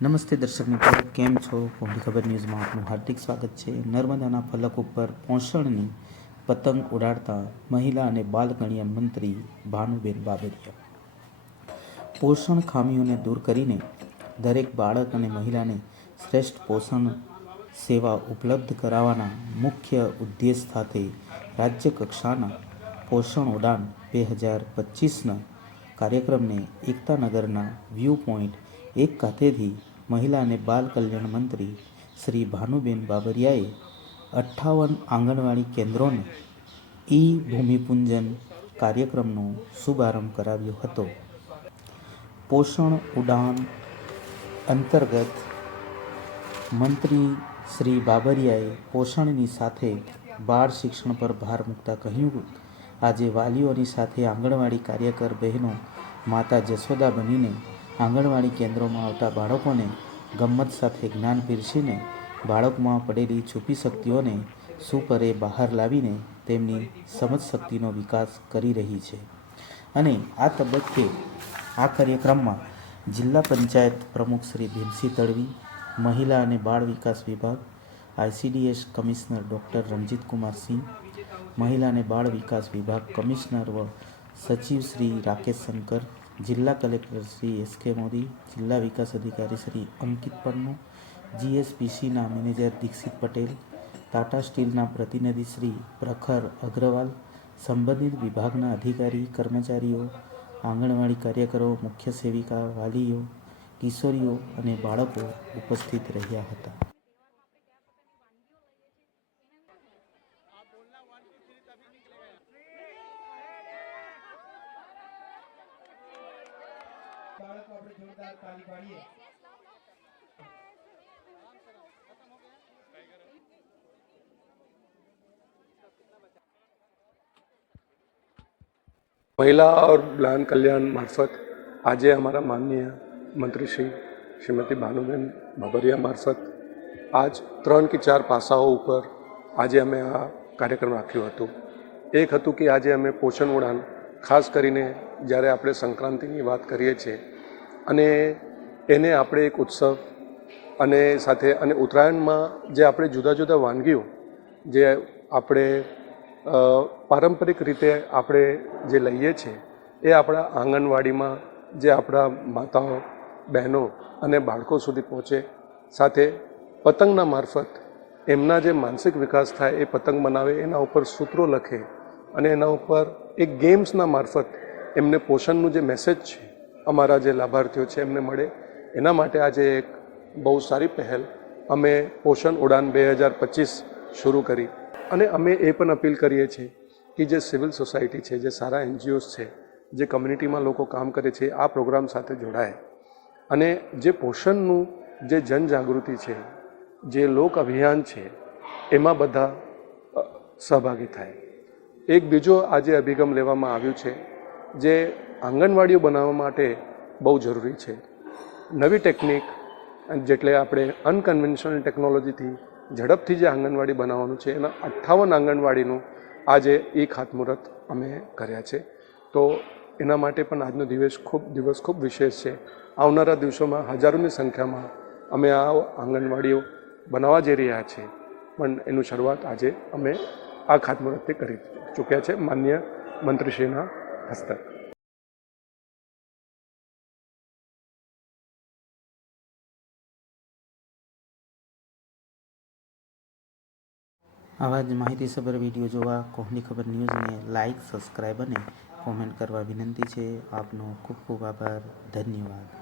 નમસ્તે દર્શક મિત્રો, કેમ છો? કોહલી ખબર ન્યૂઝમાં આપનું હાર્દિક સ્વાગત છે. નર્મદાના ફલક ઉપર પોષણની પતંગ ઉડાડતા મહિલા અને બાળ કલ્યાણ મંત્રી ભાનુબેન બાબરિયા. પોષણ ખામીઓને દૂર કરીને દરેક બાળક અને મહિલાને શ્રેષ્ઠ પોષણ સેવા ઉપલબ્ધ કરાવવાના મુખ્ય ઉદ્દેશ સાથે રાજ્ય કક્ષાના પોષણ ઉડાન 2025ના કાર્યક્રમને એકતાનગરના વ્યૂ પોઈન્ટ 1 ખાતેથી મહિલા અને બાળ કલ્યાણ મંત્રી શ્રી ભાનુબેન બાબરિયાએ 58 આંગણવાડી કેન્દ્રોને ભૂમિપૂજન કાર્યક્રમનો શુભારંભ કરાવ્યો હતો. પોષણ ઉડાન અંતર્ગત મંત્રી શ્રી બાબરિયાએ પોષણની સાથે બાળ શિક્ષણ પર ભાર મૂકતા કહ્યું, આજે વાલીઓની સાથે આંગણવાડી કાર્યકર બહેનો માતા જશોદા બનીને આંગણવાડી કેન્દ્રોમાં આવતા બાળકોને ગમ્મત સાથે જ્ઞાન પીરસીને બાળકોમાં પડેલી છુપી શક્તિઓને સુપરે બહાર લાવીને તેમની સમજશક્તિનો વિકાસ કરી રહી છે. અને આ તબક્કે આ કાર્યક્રમમાં જિલ્લા પંચાયત પ્રમુખ શ્રી ભીમસિંહ તડવી, મહિલા અને બાળ વિકાસ વિભાગ, ICDS કમિશનર ડૉક્ટર રણજીતકુમાર સિંહ, મહિલા અને બાળ વિકાસ વિભાગ કમિશનર વ સચિવ શ્રી રાકેશ શંકર, જિલ્લા કલેક્ટર શ્રી SK મોદી, જિલ્લા વિકાસ અધિકારી શ્રી અંકિત પન્નુ, GSPCના મેનેજર દીક્ષિત પટેલ, ટાટા સ્ટીલના પ્રતિનિધિ શ્રી પ્રખર અગ્રવાલ, સંબંધિત વિભાગના અધિકારી કર્મચારીઓ, આંગણવાડી કાર્યકરો, મુખ્ય સેવિકા, વાલીઓ, કિશોરીઓ અને બાળકો ઉપસ્થિત રહ્યા હતા. બાળકો આપણે જોરદાર તાલી પાડીએ. महिला और बाल कल्याण मार्फत आज हमारा माननीय मंत्री श्रीमती भानुबेन बाबरिया मार्फत आज 3 કે 4 પાસાઓ ઉપર આજે અમે આ કાર્યક્રમ રાખ્યો હતો. એક હતું કે આજે અમે પોષણ ઉડાન, ખાસ કરીને જ્યારે આપણે સંક્રાંતિની વાત કરીએ છીએ અને એને આપણે એક ઉત્સવ અને સાથે અને ઉત્તરાયણમાં જે આપણે જુદા જુદા વાનગીઓ જે આપણે પારંપરિક રીતે આપણે જે લઈએ છીએ એ આપણા આંગણવાડીમાં જે આપણા માતાઓ, બહેનો અને બાળકો સુધી પહોંચે, સાથે પતંગના મારફત એમના જે માનસિક વિકાસ થાય એ પતંગ બનાવે, એના ઉપર સૂત્રો લખે અને એના ઉપર એક ગેમ્સના મારફત એમને પોષણનું જે મેસેજ છે અમારા જે લાભાર્થીઓ છે એમને મળે, એના માટે આજે એક બહુ સારી પહેલ અમે પોષણ ઉડાન 2025 શરૂ કરી. અને અમે એ પણ અપીલ કરીએ છીએ કે જે સિવિલ સોસાયટી છે, જે સારા NGOs છે, જે કમ્યુનિટીમાં લોકો કામ કરે છે, આ પ્રોગ્રામ સાથે જોડાય અને જે પોષણનું જે જનજાગૃતિ છે, જે લોક અભિયાન છે, એમાં બધા સહભાગી થાય. એક બીજો આજે અભિગમ લેવામાં આવ્યું છે જે આંગણવાડીઓ બનાવવા માટે બહુ જરૂરી છે. નવી ટેકનિક જેટલે આપણે અનકન્વેન્શનલ ટેકનોલોજીથી ઝડપથી જે આંગણવાડી બનાવવાનું છે, એના 58 આંગણવાડીનું આજે ખાતમુહૂર્ત અમે કર્યા છે. તો એના માટે પણ આજનો દિવસ ખૂબ વિશેષ છે. આવનારા દિવસોમાં હજારોની સંખ્યામાં અમે આ આંગણવાડીઓ બનાવવા જઈ રહ્યા છીએ, પણ એનું શરૂઆત આજે અમે આ ખાતમુહૂર્તથી કરી ચૂક્યા છે માનનીય મંત્રીશ્રીના હસ્તક. આવા જ માહિતીસભર વિડીયો જોવા કોહલી ખબર ન્યૂઝને લાઇક, સબસ્ક્રાઈબ અને કોમેન્ટ કરવા વિનંતી છે. આપનો ખૂબ ખૂબ આભાર. ધન્યવાદ.